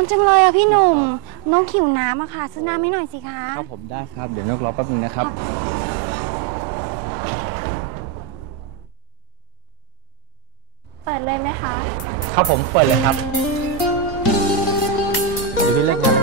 ร้อนจังเลยอะพี่หนุ่มน้องขิวน้ำอะค่ะซื้อน้ำให้หน่อยสิคะครับผมได้ครับ เดี๋ยวนกรอแป๊บนึงนะครับ เปิดเลยไหมคะ ครับผมเปิดเลยครับ เดี๋ยวพี่เลิกงาน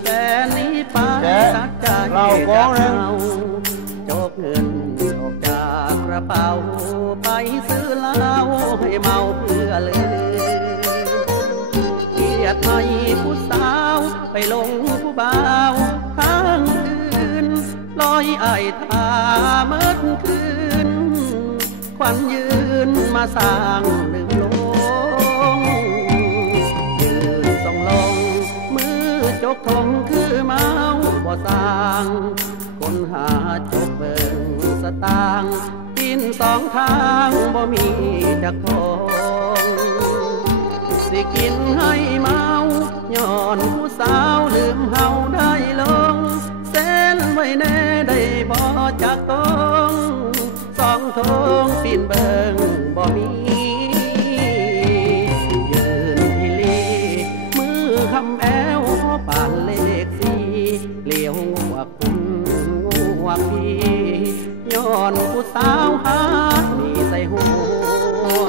แฟนนี้ไปแจ๊ะตัดใจเราฟ้องนะจากเราโจกเงินออกจากกระเป๋าไปซื้อเหล้าให้เมาเพื่อลืมเกลียดให้ผู้สาวไปลงผู้บ่าวข้างคืนลอยไอายทาเมื่อคืน ควันยืนมาสร้างหนึ่งโลงางคนหาจกเบิ่งสตางค์กินสองทางบ่มีจักทองสิกินให้เมาย้อนผู้สาวลืมเฮาได้ลงเส้นไว้แน่ได้บ่จักต้องสองทงปีนเบิงบ่มี วงัวคุณงัวพี่ย้อนผู้สาวหามีใส่หัว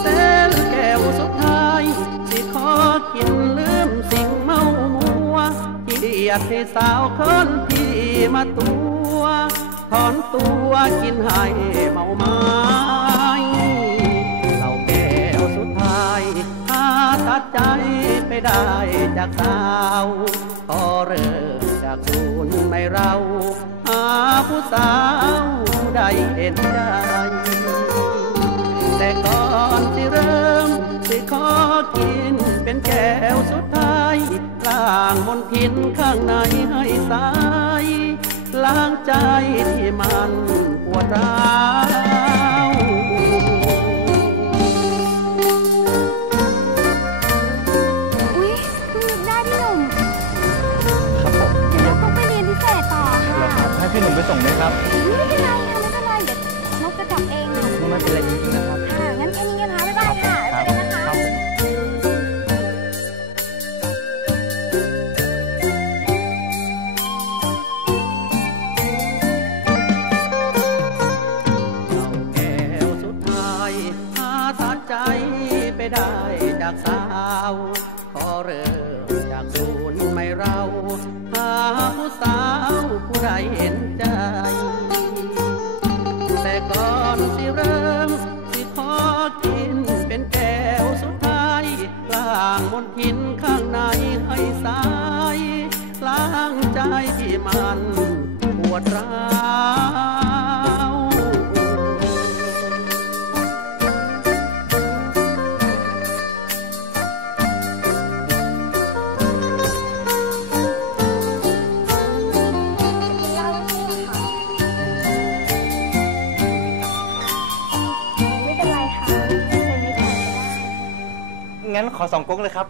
เส้นแก้วสุดท้ายสิขอกินลืมสิ่งเมามัวเกลียดให้สาวคนที่มาตัวถอนตัวกินให้เมาไม้เหล่าแก้วสุดท้ายหาตัดใจไปได้จากสาวพอเริ่ม จากศูนย์ไม่เรา หาผู้สาวได้เห็นใจแต่ก่อนที่เริ่มสิขอกินเป็นแก้วสุดท้ายล้างมนทินข้างในให้สาย ล้างใจที่มันปวดร้าว ไปส่งไหมครับไม่เป็นไรค่ะไม่เป็นไรเดี๋ยวนกจะกลับเองค่ะไม่เป็นไรจริงๆนะครับค่ะงั้นแค่นี้กันนะคะบ๊ายบายค่ะคเจรัอบกันนะคะครับเอาแก้วสุดท้ายหาตัดใจไปได้จากสาวขอเริ่ม จากศูนย์ไม่เราหาผู้สาวผู้ใดเห็นใจ แต่ก่อนสิเริ่มสิขอกินเป็นแก้วสุดท้ายล้างมนทินข้างในให้สายล้างใจที่มันปวดร้าว งั้นขอสองก๊กเลยครับ